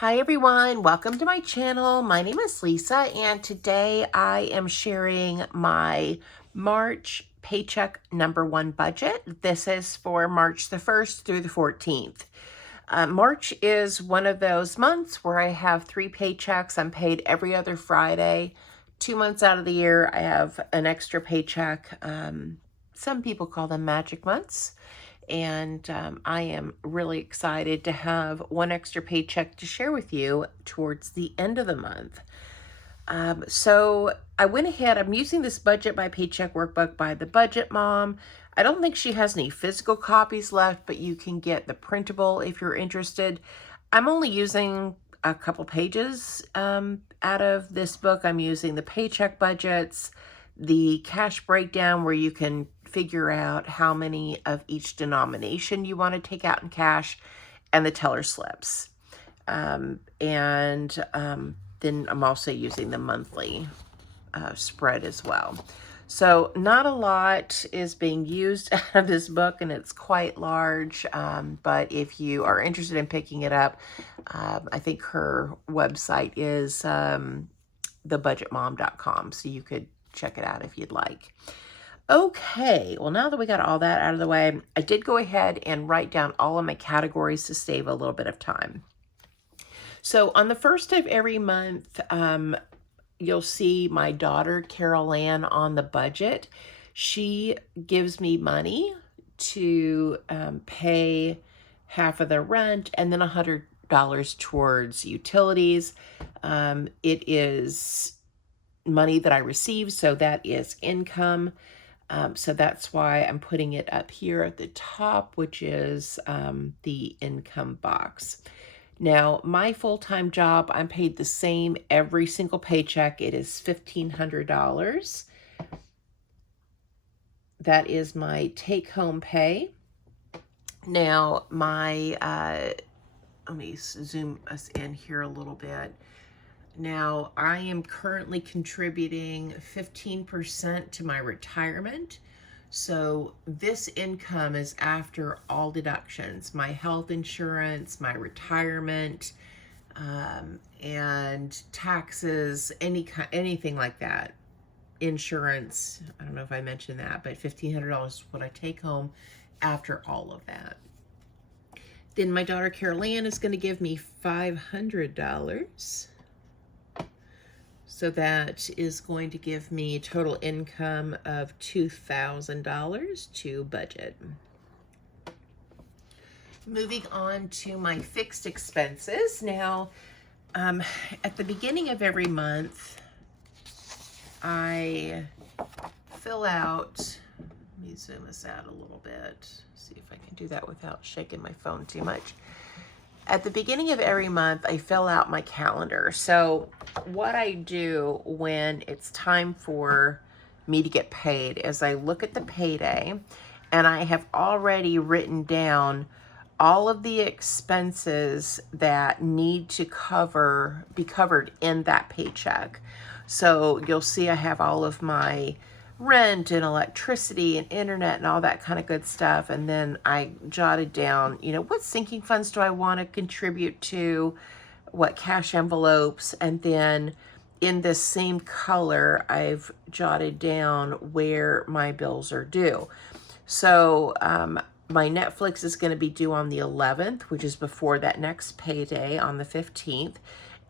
Hi everyone, welcome to my channel. My name is Lisa and today I am sharing my March paycheck #1 budget. This is for March the 1st through the 14th. March is one of those months where I have 3 paychecks. I'm paid every other Friday. 2 months out of the year I have an extra paycheck. Some people call them magic months. And I am really excited to have one extra paycheck to share with you towards the end of the month. So I went ahead, I'm using this Budget by Paycheck workbook by the Budget Mom. I don't think she has any physical copies left, but you can get the printable if you're interested. I'm only using a couple pages out of this book. I'm using the paycheck budgets, the cash breakdown where you can figure out how many of each denomination you want to take out in cash, and the teller slips. Then I'm also using the monthly spread as well. So not a lot is being used out of this book, and it's quite large. But if you are interested in picking it up, I think her website is thebudgetmom.com, so you could check it out if you'd like. Okay, well, now that we got all that out of the way, I did go ahead and write down all of my categories to save a little bit of time. So on the first of every month, you'll see my daughter, Carol Ann, on the budget. She gives me money to pay half of the rent and then $100 towards utilities. It is money that I receive, so that is income. So that's why I'm putting it up here at the top, which is the income box. Now, my full-time job, I'm paid the same every single paycheck. It is $1,500. That is my take-home pay. Now, let me zoom us in here a little bit. Now, I am currently contributing 15% to my retirement. So this income is after all deductions, my health insurance, my retirement, and taxes, anything like that. Insurance, I don't know if I mentioned that, but $1,500 is what I take home after all of that. Then my daughter Carol Ann is going to give me $500. So that is going to give me a total income of $2,000 to budget. Moving on to my fixed expenses. Now, at the beginning of every month, I fill out, let me zoom this out a little bit, see if I can do that without shaking my phone too much. At the beginning of every month, I fill out my calendar. So what I do when it's time for me to get paid is I look at the payday, and I have already written down all of the expenses that need to be covered in that paycheck. So you'll see I have all of my rent and electricity and internet and all that kind of good stuff. And then I jotted down, what sinking funds do I want to contribute to, what cash envelopes, and then in this same color, I've jotted down where my bills are due. So my Netflix is going to be due on the 11th, which is before that next payday on the 15th.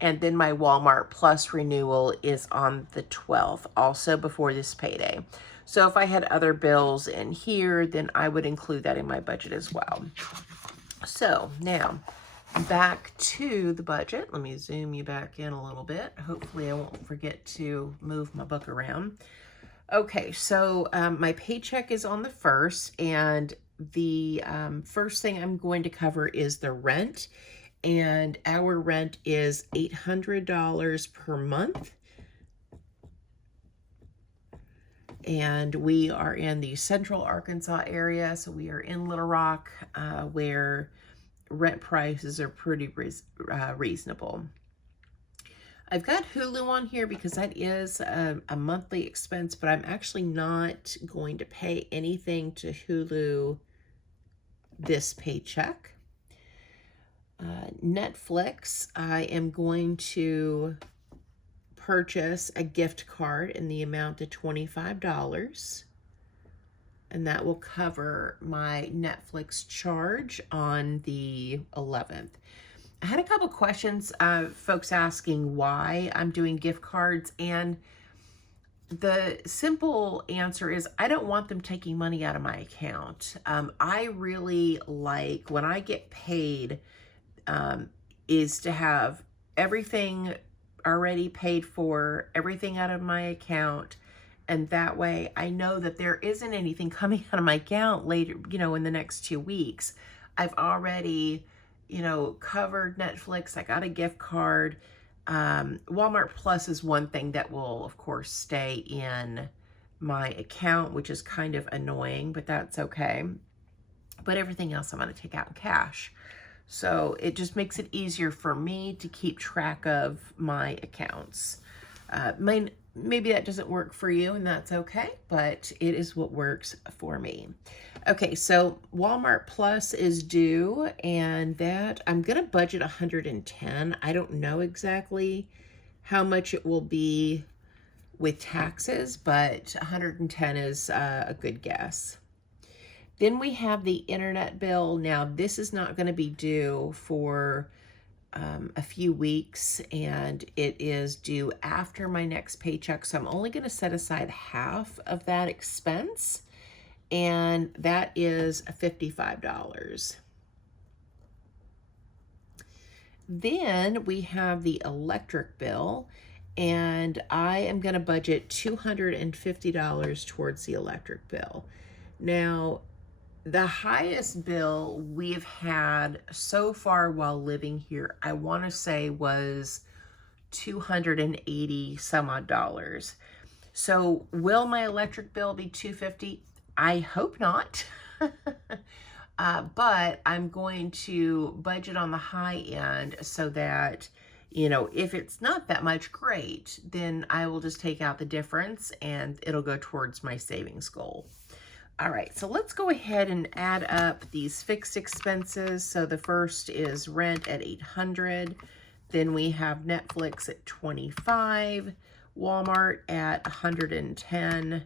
And then my Walmart Plus renewal is on the 12th, also before this payday. So if I had other bills in here, then I would include that in my budget as well. So now back to the budget. Let me zoom you back in a little bit. Hopefully I won't forget to move my book around. Okay, so my paycheck is on the 1st, and the first thing I'm going to cover is the rent. And our rent is $800 per month. And we are in the central Arkansas area, so we are in Little Rock, where rent prices are pretty reasonable. I've got Hulu on here because that is a monthly expense, but I'm actually not going to pay anything to Hulu this paycheck. Netflix, I am going to purchase a gift card in the amount of $25, and that will cover my Netflix charge on the 11th. I had a couple questions, folks asking why I'm doing gift cards, and the simple answer is I don't want them taking money out of my account. I really like when I get paid, is to have everything already paid for, everything out of my account. And that way I know that there isn't anything coming out of my account later, in the next 2 weeks. I've already, covered Netflix. I got a gift card. Walmart Plus is one thing that will, of course, stay in my account, which is kind of annoying, but that's okay. But everything else I'm going to take out in cash. So it just makes it easier for me to keep track of my accounts. Maybe that doesn't work for you, and that's okay, but it is what works for me. Okay, so Walmart Plus is due, and that I'm going to budget 110. I don't know exactly how much it will be with taxes, but 110 is a good guess. Then we have the internet bill. Now, this is not going to be due for a few weeks, and it is due after my next paycheck. So I'm only going to set aside half of that expense, and that is $55. Then we have the electric bill, and I am going to budget $250 towards the electric bill. Now, the highest bill we've had so far while living here, I want to say, was $280 some odd dollars. So will my electric bill be $250? I hope not. But I'm going to budget on the high end so that, if it's not that much, great. Then I will just take out the difference and it'll go towards my savings goal. All right, so let's go ahead and add up these fixed expenses. So the first is rent at $800. Then we have Netflix at $25, Walmart at $110,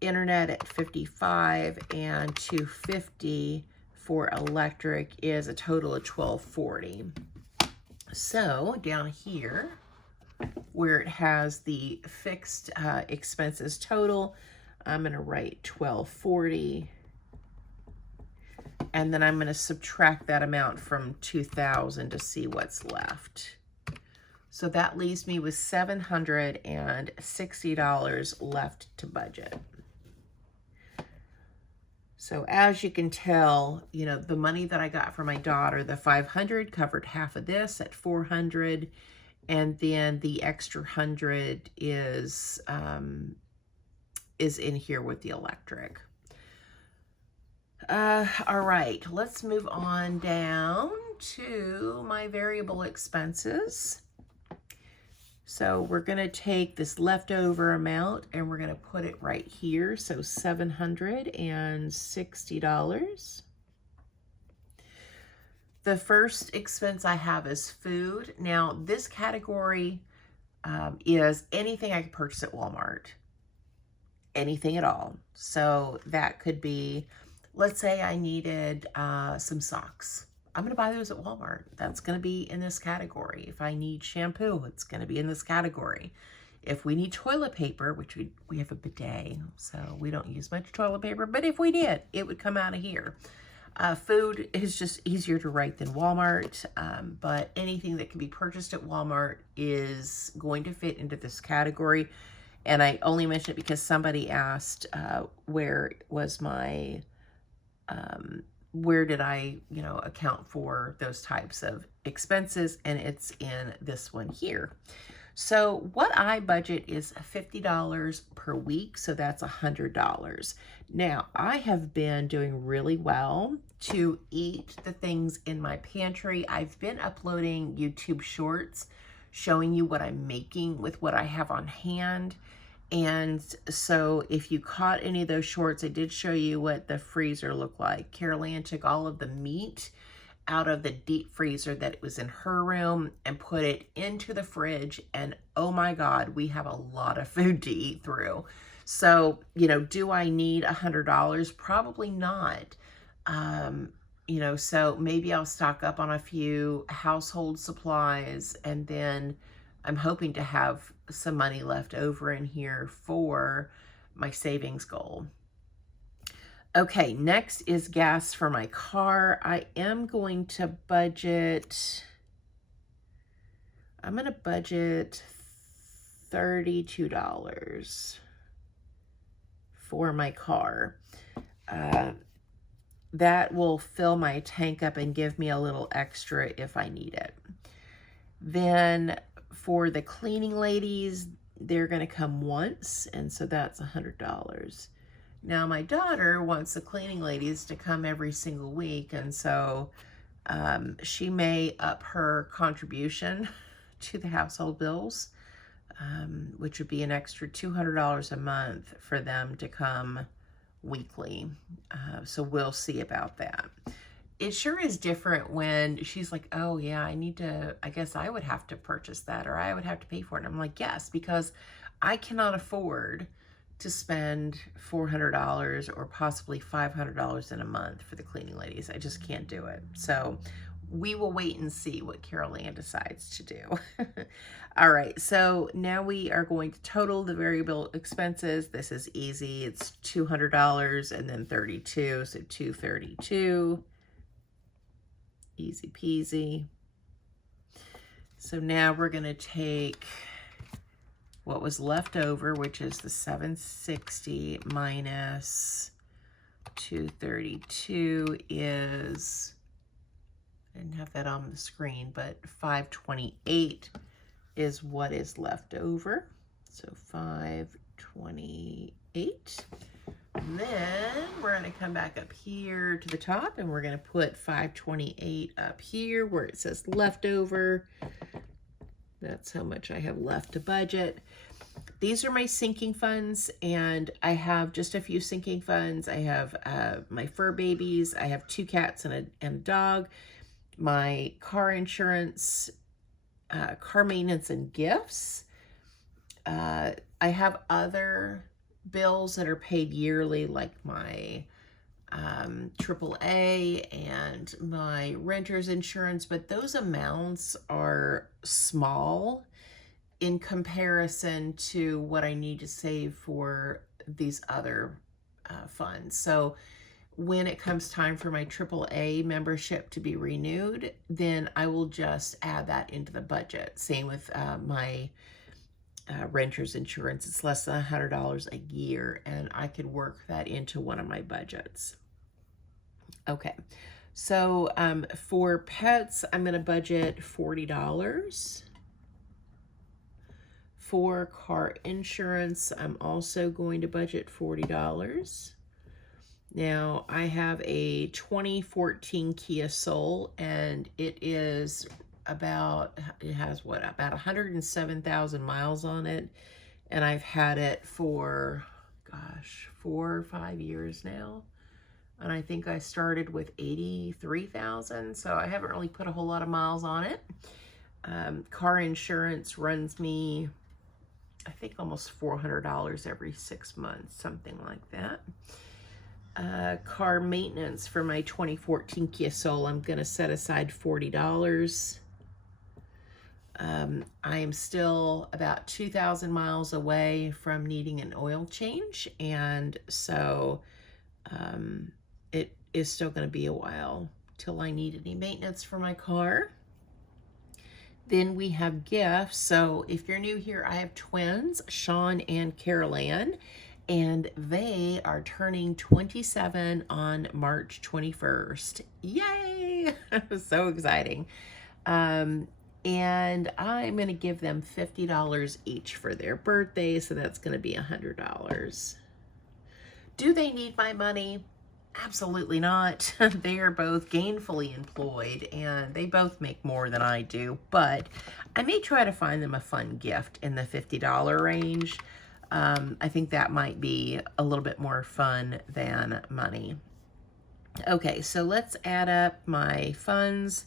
internet at $55, and $250 for electric is a total of $1240. So down here, where it has the fixed expenses total, I'm going to write $1240, and then I'm going to subtract that amount from $2,000 to see what's left. So that leaves me with $760 left to budget. So as you can tell, the money that I got for my daughter, the $500 covered half of this at $400, and then the extra $100 is in here with the electric. All right, let's move on down to my variable expenses. So we're going to take this leftover amount and we're going to put it right here. So $760. The first expense I have is food. Now, this category is anything I can purchase at Walmart. Anything at all. So that could be, let's say I needed some socks. I'm going to buy those at Walmart. That's going to be in this category. If I need shampoo, it's going to be in this category. If we need toilet paper, which we have a bidet, so we don't use much toilet paper, but if we did, it would come out of here. Food is just easier to write than Walmart, but anything that can be purchased at Walmart is going to fit into this category. And I only mention it because somebody asked where was my, where did I, account for those types of expenses, and it's in this one here. So what I budget is $50 per week, so that's $100. Now, I have been doing really well to eat the things in my pantry. I've been uploading YouTube shorts showing you what I'm making with what I have on hand. And so if you caught any of those shorts, I did show you what the freezer looked like. Carol Ann took all of the meat out of the deep freezer that was in her room and put it into the fridge. And oh my God, we have a lot of food to eat through. So, you know, do I need $100? Probably not. You know, so maybe I'll stock up on a few household supplies, and then I'm hoping to have some money left over in here for my savings goal. Okay, next is gas for my car. I am going to budget, I'm going to budget $32 for my car. That will fill my tank up and give me a little extra if I need it. Then for the cleaning ladies, they're going to come once, and so that's $100. Now my daughter wants the cleaning ladies to come every single week, and so she may up her contribution to the household bills, which would be an extra $200 a month for them to come weekly. So we'll see about that. It sure is different when she's like, oh yeah, I guess I would have to purchase that, or I would have to pay for it. And I'm like, yes, because I cannot afford to spend $400 or possibly $500 in a month for the cleaning ladies. I just can't do it. So we will wait and see what Carol Ann decides to do. All right, so now we are going to total the variable expenses. This is easy. It's $200 and then 32, so $232. Easy peasy. So now we're going to take what was left over, which is the $760 minus $232 is, I didn't have that on the screen, but $528 is what is left over. So $528. And then we're going to come back up here to the top, and we're going to put $528 up here where it says leftover. That's how much I have left to budget. These are my sinking funds, and I have just a few sinking funds. I have my fur babies. I have 2 cats and a dog. My car insurance, car maintenance, and gifts. I have other bills that are paid yearly, like my AAA and my renter's insurance, but those amounts are small in comparison to what I need to save for these other funds. So when it comes time for my AAA membership to be renewed, then I will just add that into the budget. Same with my renter's insurance. It's less than $100 a year, and I could work that into one of my budgets. Okay, so for pets, I'm going to budget $40. For car insurance, I'm also going to budget $40. Now, I have a 2014 Kia Soul, and it has about 107,000 miles on it, and I've had it for, gosh, 4 or 5 years now, and I think I started with 83,000, so I haven't really put a whole lot of miles on it. Car insurance runs me, I think, almost $400 every 6 months, something like that. Car maintenance for my 2014 Kia Soul, I'm going to set aside $40. I am still about 2,000 miles away from needing an oil change, and so it is still going to be a while till I need any maintenance for my car. Then we have gifts. So if you're new here, I have twins, Sean and Carol Ann, and they are turning 27 on March 21st. Yay! So exciting. And I'm going to give them $50 each for their birthday, so that's going to be $100. Do they need my money? Absolutely not. They are both gainfully employed, and they both make more than I do, but I may try to find them a fun gift in the $50 range. I think that might be a little bit more fun than money. Okay, so let's add up my funds.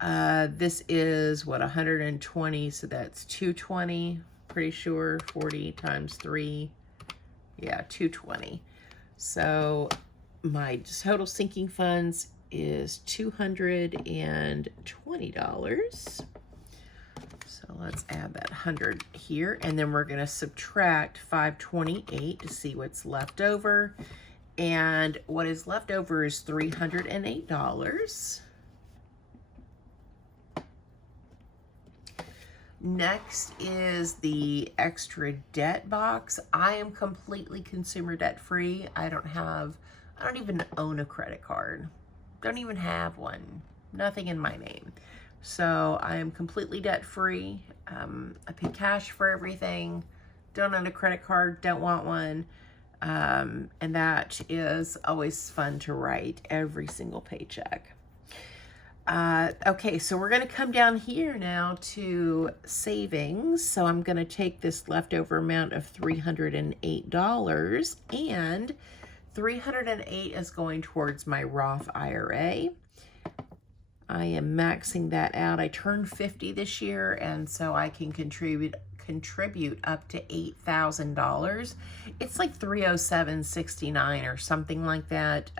This is what, 120, so that's 220, pretty sure. 40 times 3, yeah, 220. So my total sinking funds is $220. So let's add that 100 here, and then we're going to subtract 528 to see what's left over. And what is left over is $308. Next is the extra debt box. I am completely consumer debt free. I don't even own a credit card. Don't even have one. Nothing in my name. So I am completely debt free. I pay cash for everything. Don't own a credit card. Don't want one. And that is always fun to write every single paycheck. Okay, so we're going to come down here now to savings. So I'm going to take this leftover amount of $308, and $308 is going towards my Roth IRA. I am maxing that out. I turned 50 this year, and so I can contribute up to $8,000. It's like $307.69 or something like that.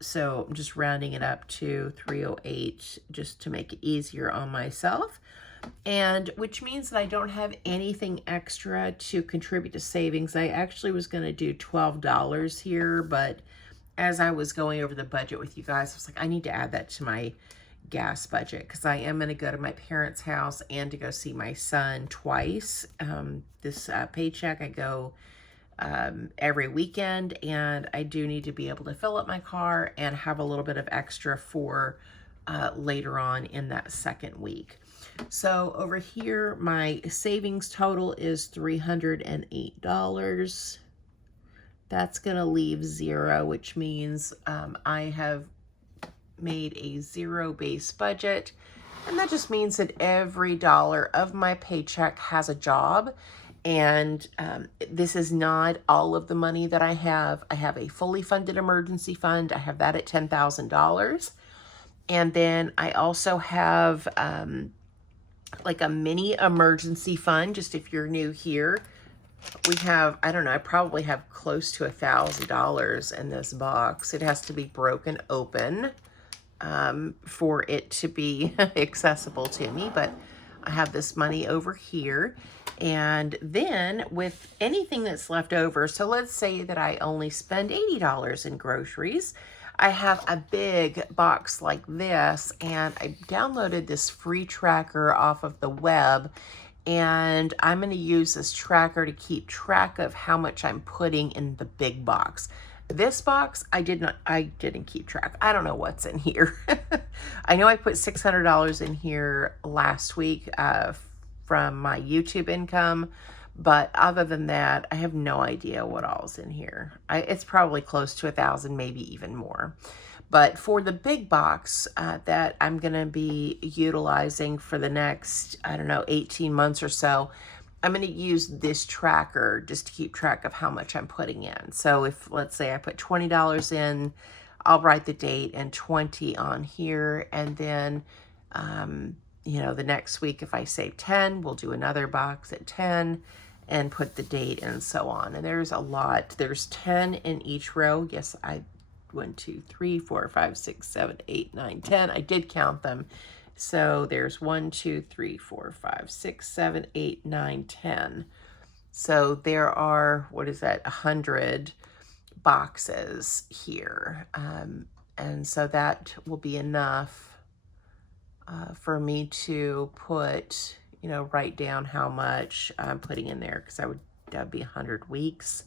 So I'm just rounding it up to 308 just to make it easier on myself. And which means that I don't have anything extra to contribute to savings. I actually was going to do $12 here, but as I was going over the budget with you guys, I was like, I need to add that to my gas budget because I am going to go to my parents' house and to go see my son twice. This paycheck, I go every weekend, and I do need to be able to fill up my car and have a little bit of extra for later on in that second week. So over here, my savings total is $308. That's going to leave zero, which means I have made a zero-based budget. And that just means that every dollar of my paycheck has a job. And this is not all of the money that I have. I have a fully funded emergency fund. I have that at $10,000. And then I also have like a mini emergency fund, just if you're new here. We have, I don't know, I probably have close to $1,000 in this box. It has to be broken open for it to be accessible to me, but I have this money over here. And then with anything that's left over, so let's say that I only spend $80 in groceries, I have a big box like this, and I downloaded this free tracker off of the web, and I'm going to use this tracker to keep track of how much I'm putting in the big box. This box, I didn't keep track. I don't know what's in here. I know I put $600 in here last week from my YouTube income, but other than that, I have no idea what all's in here. It's probably close to 1,000, maybe even more. But for the big box that I'm going to be utilizing for the next, I don't know, 18 months or so, I'm going to use this tracker just to keep track of how much I'm putting in. So if, let's say I put $20 in, I'll write the date and 20 on here. And then, you know, the next week, if I save 10, we'll do another box at 10 and put the date and so on. And there's a lot. There's 10 in each row. Yes, 1, 2, 3, 4, 5, 6, 7, 8, 9, 10. I did count them. So there's 1, 2, 3, 4, 5, 6, 7, 8, 9, 10. So there are, what is that, 100 boxes here. And so that will be enough for me to put, you know, write down how much I'm putting in there, because that'd be 100 weeks.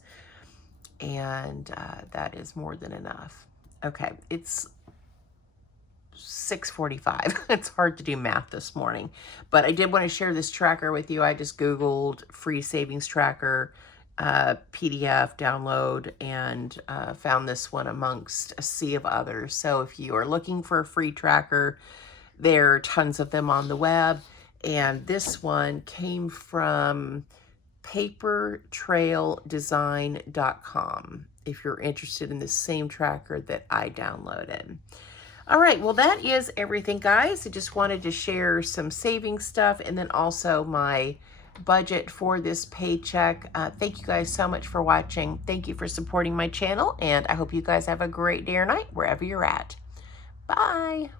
And that is more than enough. Okay, it's 6:45. It's hard to do math this morning, but I did want to share this tracker with you. I just Googled free savings tracker, PDF download, and found this one amongst a sea of others. So if you are looking for a free tracker, there are tons of them on the web. And this one came from papertraildesign.com if you're interested in the same tracker that I downloaded. All right, well, that is everything, guys. I just wanted to share some saving stuff and then also my budget for this paycheck. Thank you guys so much for watching. Thank you for supporting my channel, and I hope you guys have a great day or night wherever you're at. Bye.